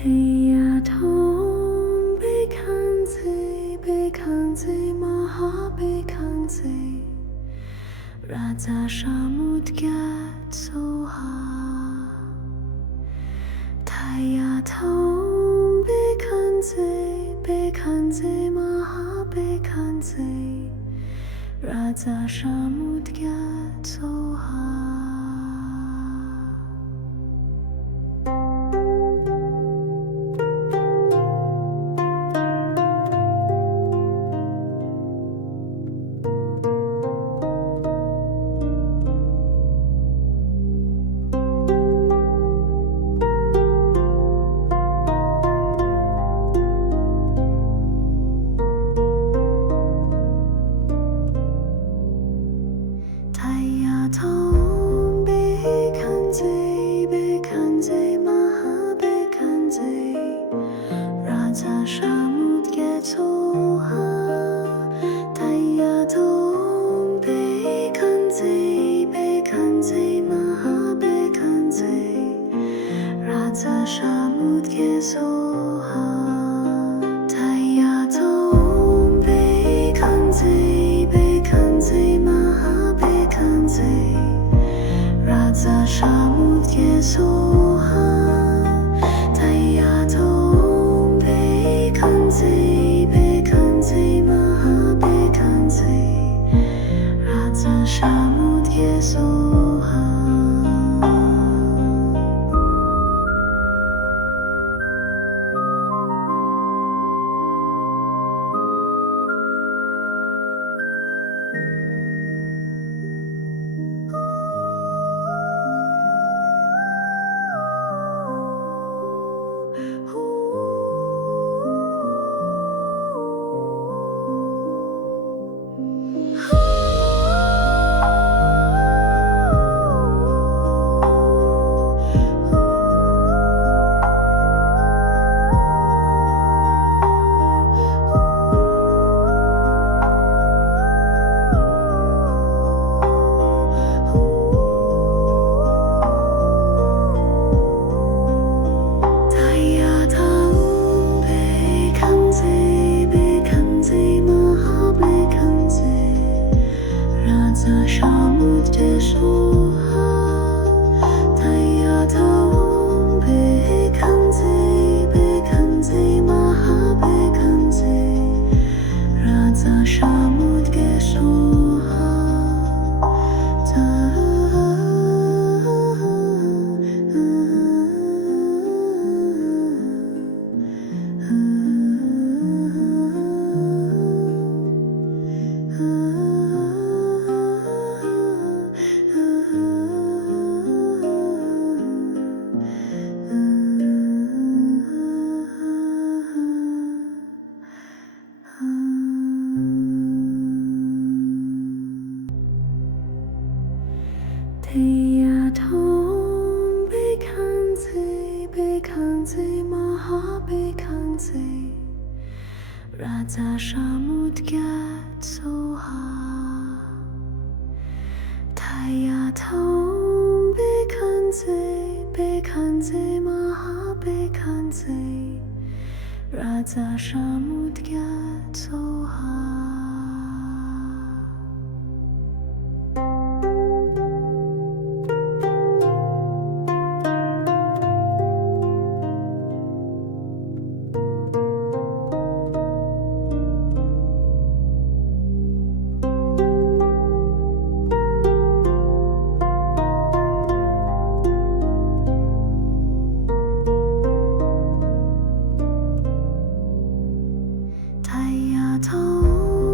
태야tom bekhanze maha bekhanze Raja Shamudgat Soha Tayatom bekhanze maha bekhanze Raja Shamudgat Soha Tayatom bekhanze maha bekhanze Raja Shamudgat Soha Tayatom bekhanze maha bekhanze Raja Shamudgat Soha Tayatom bekhanze maha bekhanze Raja Shamudgat Soha Tayatom bekhanze maha bekhanze Raja Shamudgat Soha Raja Shamudgat Soha Tayatom bekhanze maha bekhanze Raja Shamudgat Soha Tayatom bekhanze maha bekhanze Raja Shamudgat Soha Tayatom bekhanze maha bekhanze Raja Shamudgat Soha Tayatom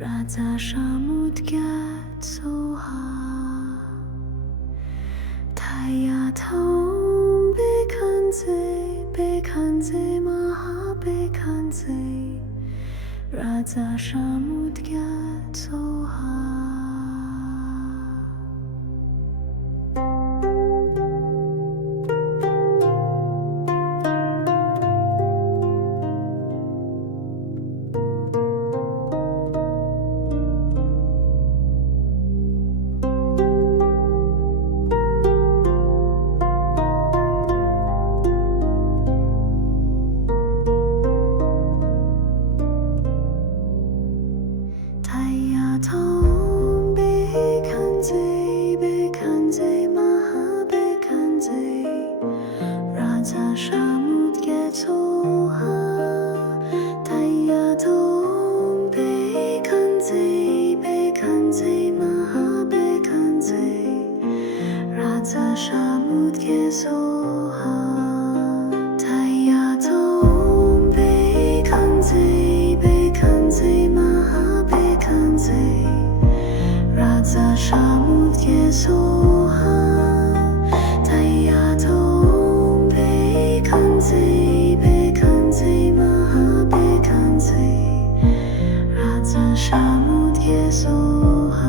Raja शामुद्ग्यात Soha 타야 타온 백한제 마하백한제 라자 샤무드갸 소하 백한제 마하백한제 라자 샤무드게 소하 타야돈 백한제 마하백한제 라자 샤무드게 소하 타야돈 백한제 마하백한제 라자 샤무드게 소하 타야돈 백한제 마하백한제 라자 샤무드게 소하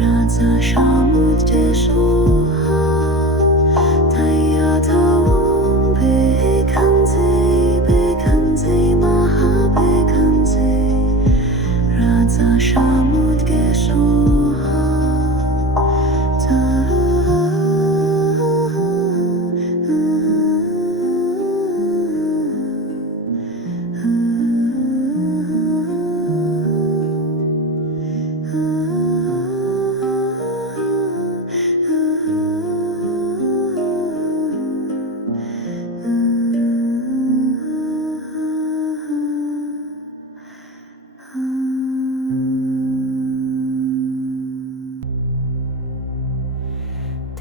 라자 샤무드게 소하 타야돈 백한제 마하백한제 라자 샤무드게 소하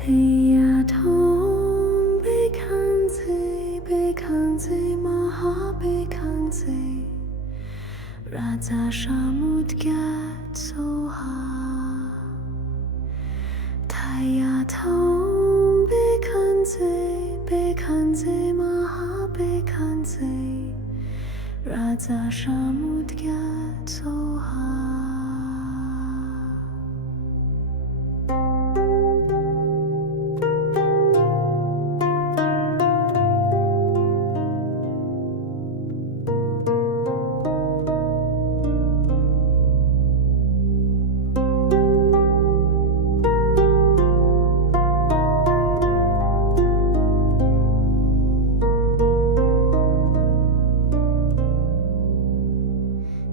타야돈 백한제 마하백한제 라자 샤무드갸 소하 타야돈 백한제 마하백한제 라자 샤무드갸 소하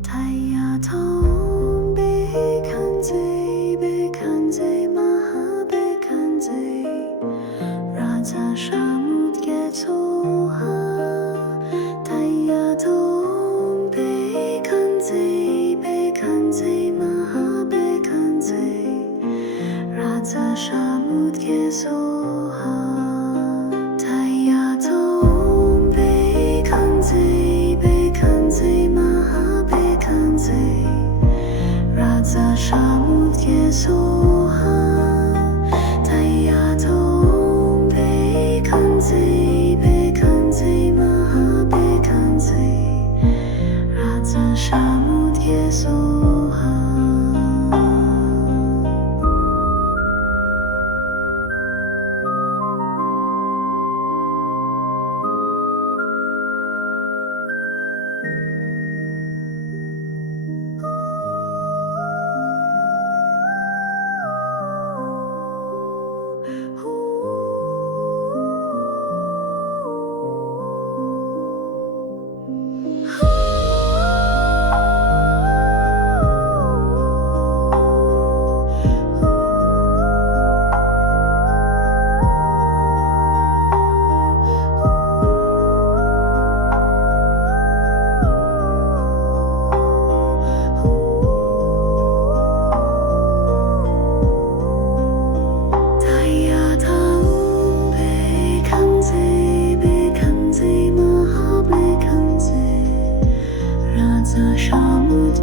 타야돈 백한제 마하백한제 라자 샤무드게 소하 타야돈 백한제 마하백한제 라자 샤무드게 소하 타야돈 백한제 마하백한제 라자 샤무드게 소하 타야돈 백한제 마하백한제 라자 샤무드게 소하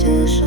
接受。